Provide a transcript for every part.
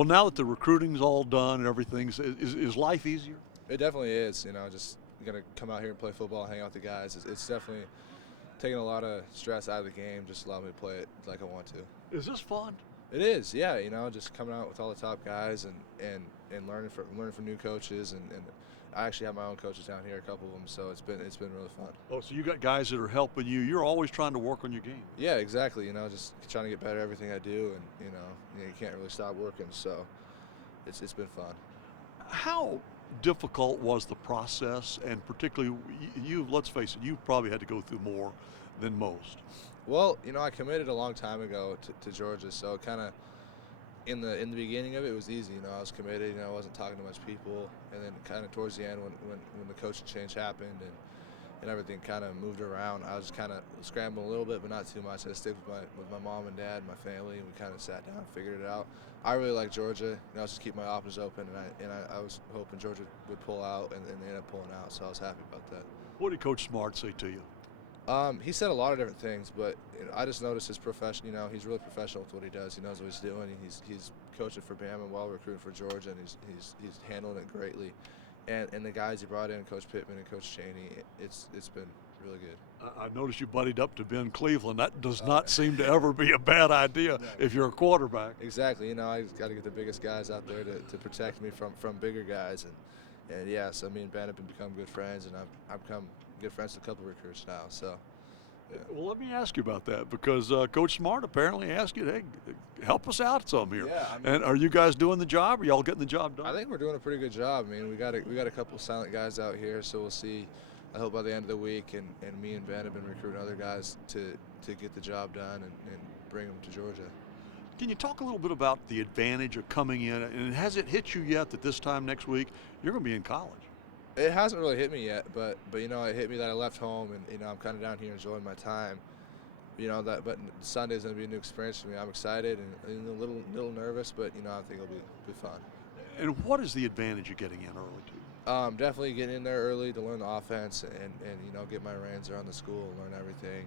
Well, now that the recruiting's all done and everything's, is life easier? It definitely is. Just gonna come out here and play football, hang out with the guys. It's definitely taking a lot of stress out of the game. Just allow me to play it like I want to. Is this fun? It is, yeah. Just coming out with all the top guys and learning from new coaches and I actually have my own coaches down here, a couple of them. So it's been really fun. Oh, so you got guys that are helping you. You're always trying to work on your game. Yeah, exactly. Just trying to get better at everything I do, and you can't really stop working. So it's been fun. How difficult was the process, and particularly you? Let's face it, you probably had to go through more than most. Well, I committed a long time ago to Georgia, so kind of in the beginning of it was easy. I was committed. I wasn't talking to much people, and then kind of towards the end when the coaching change happened and everything kind of moved around, I was kind of scrambling a little bit, but not too much. I stayed with my mom and dad, my family, and we kind of sat down and figured it out. I really like Georgia. I was just keep my options open, and I was hoping Georgia would pull out, and they ended up pulling out, so I was happy about that. What did Coach Smart say to you? He said a lot of different things, but I just noticed his profession. He's really professional with what he does. He knows what he's doing. He's coaching for Bama while recruiting for Georgia, and he's handling it greatly. And the guys he brought in, Coach Pittman and Coach Chaney, it's been really good. I noticed you buddied up to Ben Cleveland. That does not seem to ever be a bad idea if you're a quarterback. Exactly. I got to get the biggest guys out there to protect me from bigger guys. And yeah, so me and Ben have become good friends, and I've become good friends with a couple of recruits now. So. Yeah. Well, let me ask you about that because Coach Smart apparently asked you, hey, help us out some here. Yeah, and are you guys doing the job? Are y'all getting the job done? I think we're doing a pretty good job. We got a couple silent guys out here, so we'll see. I hope by the end of the week, and me and Ben have been recruiting other guys to get the job done and bring them to Georgia. Can you talk a little bit about the advantage of coming in? And has it hit you yet that this time next week you're going to be in college? It hasn't really hit me yet, but it hit me that I left home, and I'm kind of down here enjoying my time. But Sunday's gonna be a new experience for me. I'm excited and a little nervous, but I think it'll be fun. And what is the advantage of getting in early too? Definitely getting in there early to learn the offense and get my reins around the school and learn everything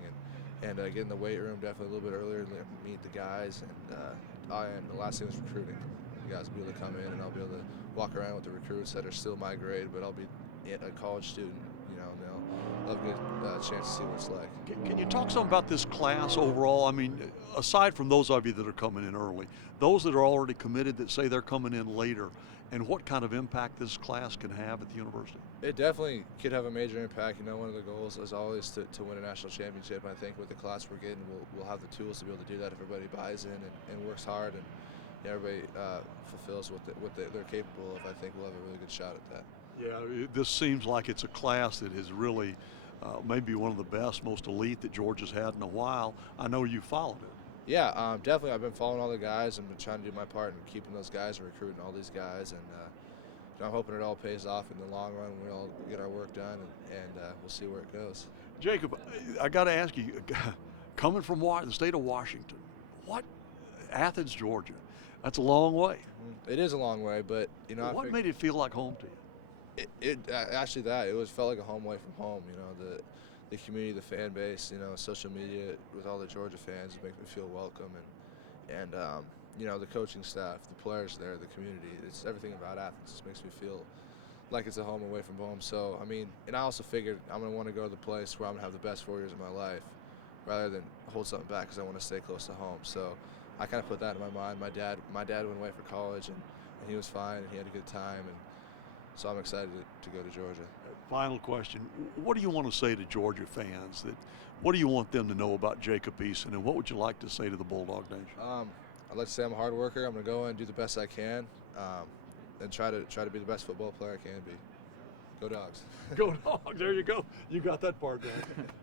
and get in the weight room definitely a little bit earlier to meet the guys and the last thing is recruiting. You guys will be able to come in and I'll be able to walk around with the recruits that are still my grade, but I'll be a college student, and they'll have a good chance to see what it's like. Can you talk some about this class overall? Aside from those of you that are coming in early, those that are already committed that say they're coming in later, and what kind of impact this class can have at the university? It definitely could have a major impact. One of the goals is always to win a national championship. I think with the class we're getting, we'll have the tools to be able to do that if everybody buys in and works hard and everybody fulfills what they're capable of. I think we'll have a really good shot at that. Yeah, this seems like it's a class that is really maybe one of the best, most elite that Georgia's had in a while. I know you followed it. Yeah, definitely. I've been following all the guys and been trying to do my part in keeping those guys and recruiting all these guys. And I'm hoping it all pays off in the long run. We all get our work done, and we'll see where it goes. Jacob, I got to ask you, coming from the state of Washington, Athens, Georgia, that's a long way. It is a long way, but what made it feel like home to you? It felt like a home away from home. The community, the fan base, social media with all the Georgia fans make me feel welcome, and the coaching staff, the players there, the community. It's everything about Athens. It makes me feel like it's a home away from home. So and I also figured I'm gonna want to go to the place where I'm gonna have the best 4 years of my life, rather than hold something back because I want to stay close to home. So I kind of put that in my mind. My dad went away for college, and he was fine, and he had a good time, and so I'm excited to go to Georgia. Final question. What do you want to say to Georgia fans? What do you want them to know about Jacob Eason, and what would you like to say to the Bulldog Nation? I'd like to say I'm a hard worker. I'm going to go in and do the best I can and try to be the best football player I can be. Go Dogs. Go Dogs. There you go. You got that part down.